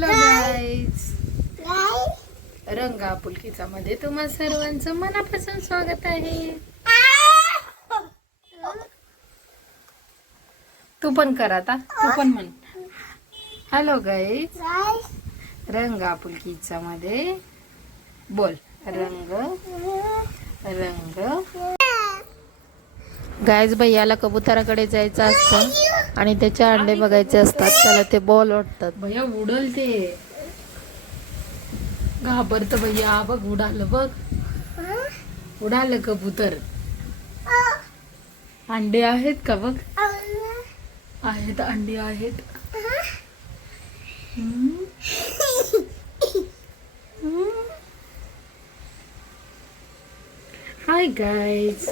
Hello guys, रंग आपुलकीचा मध्ये तुम्हा सर्वांचं मनापासून स्वागत आहे. तू पण कर आता, तू पण म्हण हॅलो गाईज. रंग आपुलकीचा मध्ये बोल. रंग रंग गाईज, भैयाला कबुतराकडे जायचं असतं आणि त्याचे अंडे बघायचे असतात. त्याला ते बॉल वाटतात. भैया उडल ते घाबरत. भैया बघ उडालं, बघ उडालं कबूतर. अंडे आहेत का बघ. आहेत, अंडी आहेत. Hi guys.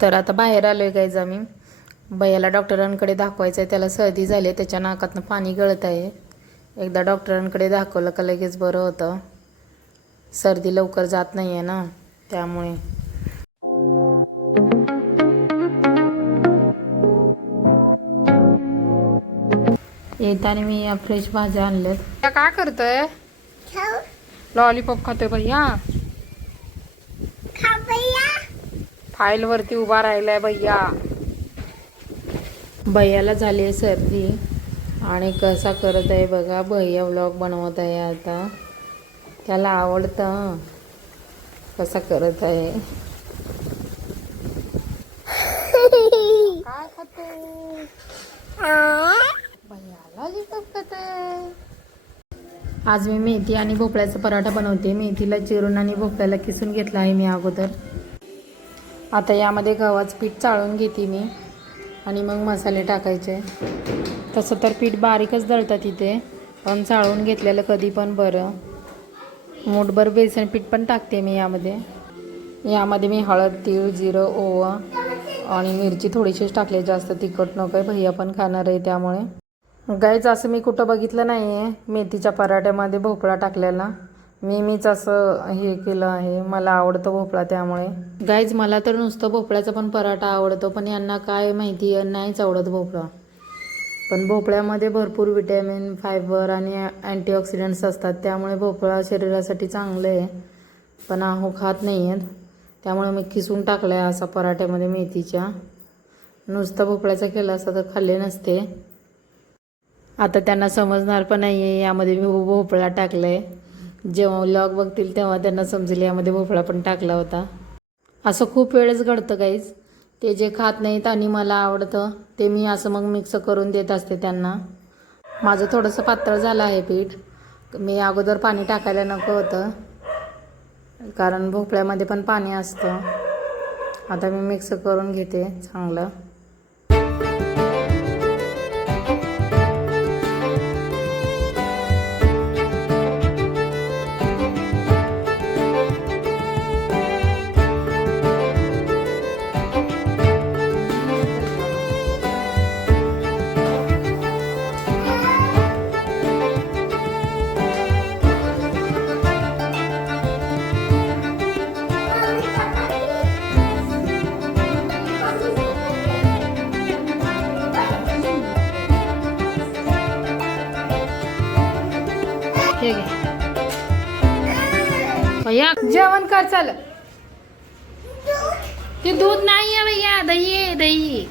तर आता बाहेर आलोय गाईज आम्ही. भैयाला डॉक्टरांकडे दाखवायचं आहे. त्याला सर्दी झाली आहे, त्याच्या नाकातनं पाणी गळत आहे. एकदा डॉक्टरांकडे दाखवलं का लगेच बरं होतं. सर्दी लवकर जात नाही आहे ना, त्यामुळे. येताना मी या फ्रेश भाज्या आणल्यात. काय करतोय? लॉलीपॉप खातोय भैया. फाईल वरती उभा राहिलाय भैया. भैयाला झाली आहे सर्दी आणि कसा करत आहे बघा. भैया व्लॉग बनवत आहे आता. त्याला आवडतं कसा करत आहे. काय खाते भैया? लॉलीपॉप खाते. आज मी मेथी आणि भोपळ्याचा पराठा बनवते. मेथीला चिरून आणि भोपळ्याला किसून घेतला आहे मी अगोदर. आता यामध्ये गव्हाचं पीठ चाळून घेते मी आणि मग मसाले टाकायचे. तसं तर पीठ बारीकच दळतात इथे, पण चाळून घेतलेलं कधी पण बरं. मूठभर बेसन पीठ पण टाकते मी यामध्ये. यामध्ये मी हळद, तीळ, जिरं, ओवा आणि मिरची थोडीशीच टाकली. जास्त तिखट नको आहे, भैया पण खाणार आहे त्यामुळे. गाईज, असं मी कुठं बघितलं नाही आहे मेथीच्या पराठ्यामध्ये भोपळा टाकलेला. मीच असं हे केलं आहे. मला आवडतं भोपळा त्यामुळे. गाईज, मला तर नुसतं भोपळ्याचा पण पराठा आवडतो, पण यांना काय माहिती नाहीच आवडत भोपळा. पण भोपळ्यामध्ये भरपूर विटॅमिन, फायबर आणि अँटीऑक्सिडंट्स असतात, त्यामुळे भोपळा शरीरासाठी चांगलं आहे. पण आहो खात नाही आहेत, त्यामुळे मी किसून टाकलं आहे असा पराठ्यामध्ये मेथीच्या. नुसतं भोपळ्याचा केला असता तर खाल्ले नसते. आता त्यांना समजणार पण नाही आहे यामध्ये मी भोपळा टाकला आहे. जेव्हा व्लॉग बघतील तेव्हा त्यांना समजेल यामध्ये भोपळा पण टाकला होता. असं खूप वेळेस घडतं गाईज. ते जे खात नाहीत आणि मला आवडतं ते मी असं मग मिक्स करून देत असते त्यांना. माझं थोडंसं पातळ झालं आहे पीठ. मी अगोदर पाणी टाकायला नको होतं, कारण भोपळ्यामध्ये पण पाणी असतं. आता मी मिक्स करून घेते चांगलं. हे घे भैया, जेवण कर चल. ते दूध नाही आहे भैया, दही आहे, दही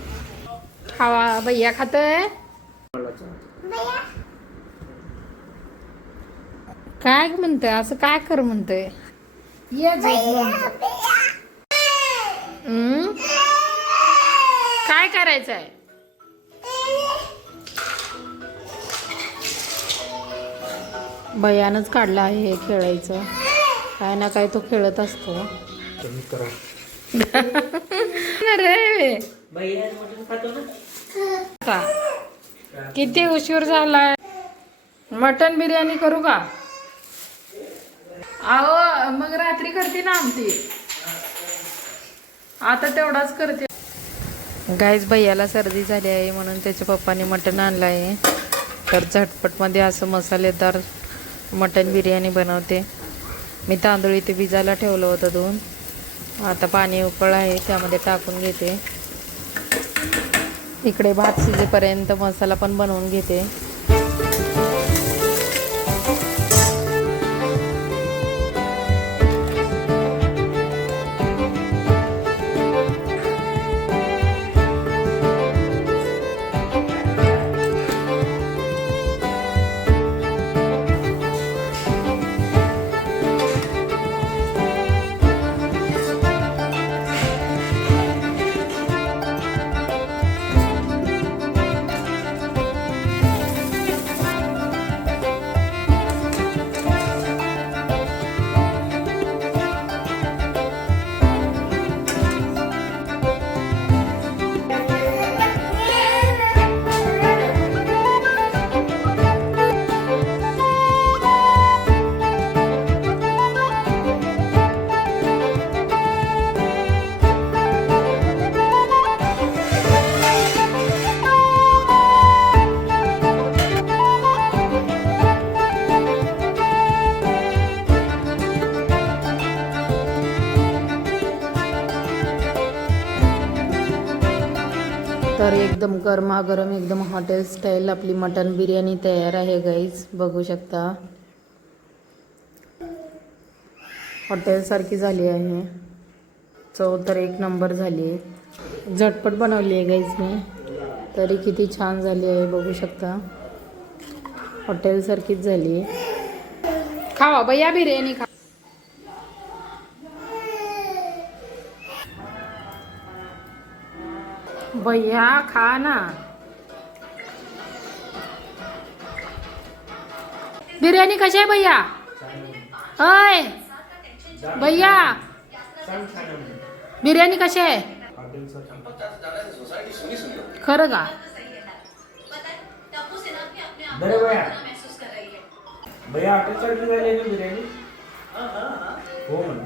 खावा. भैया खातोय. काय म्हणतोय असं? काय कर म्हणतोय? ये काय करायचं आहे? भैयानंच काढला आहे हे खेळायचं. काय ना काय तो खेळत असतो. किती उशीर झालाय. मटन बिर्याणी करू का? अहो मग रात्री करते ना आमटी. आता तेवढाच करते. गाईज, भैयाला सर्दी झाली आहे म्हणून त्याच्या पप्पाने मटण आणलं आहे. तर झटपटमध्ये असं मसालेदार मटन बिर्याणी बनवते. मी तांदूळ इथे भिजायला ठेवलं होतं धुवून. आता पाणी उकळ आहे त्यामध्ये टाकून घेते. इकडे भात शिजेपर्यंत मसाला पण बनवून घेते. तर एकदम गरमागरम एकदम हॉटेल स्टाईल आपली मटन बिर्याणी तयार आहे गाईज, बघू शकता. हॉटेलसारखी झाली आहे. चव तर एक नंबर झाली आहे. झटपट बनवली आहे गाईज मी, तरी किती छान झाली आहे बघू शकता. हॉटेलसारखीच झाली आहे. खावा भैया बिर्याणी खा. भैया खा ना. बिर्याणी कशी आहे भैया? अय भैया बिर्याणी कशी आहे? खरं का? भैया हॉटेल बिर्याणी हो म्हणा.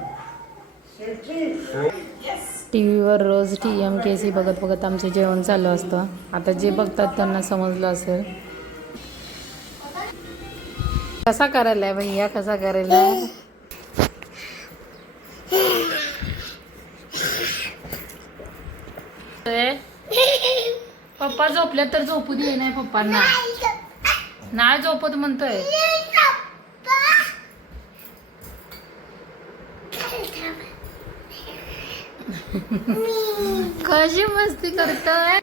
टीव्हीवर रोज TMKC बघत बघत आमचे जेवण चालू असतं. आता जे बघतात त्यांना समजलं असेल. कसा करायला आहे भैया, कसा करायला आहे? पप्पा झोपले तर झोपू दे नाही पप्पांना. नाही झोपत म्हणतोय. कशी मस्ती करतोय.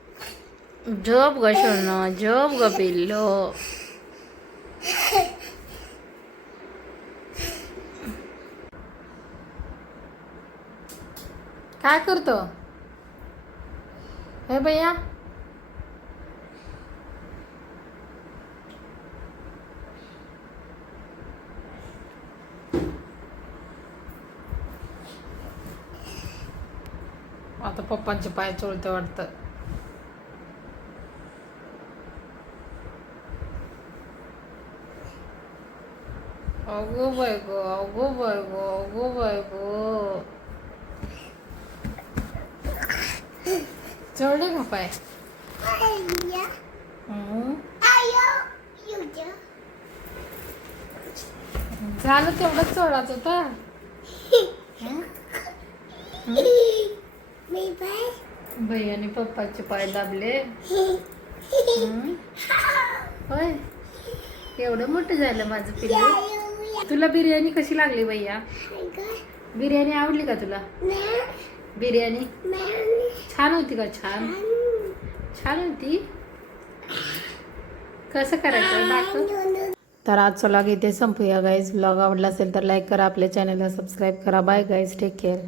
झोप ग सोना, झोप ग पिल्लो. काय करतो हे भैया? आता पप्पांचे पाय चोळते वाटतं. अगो बाय गो, अगो बाय गो, अगो बाय गो. चोळले का पाय? झालं तेवढंच चोळाच होता. भैयाने पप्पाचे पाय दाबले. होय, एवढं मोठं झालं माझं पिल्लू. तुला बिर्याणी कशी लागली भैया? बिर्याणी आवडली का तुला? बिर्याणी छान होती का? छान छान होती. कसं करायचं दाखव. तर आजचा व्लॉग इथे संपूया गाईज. व्लॉग आवडला असेल तर लाईक करा, आपल्या चॅनलला सबस्क्राईब करा. Bye guys, take care.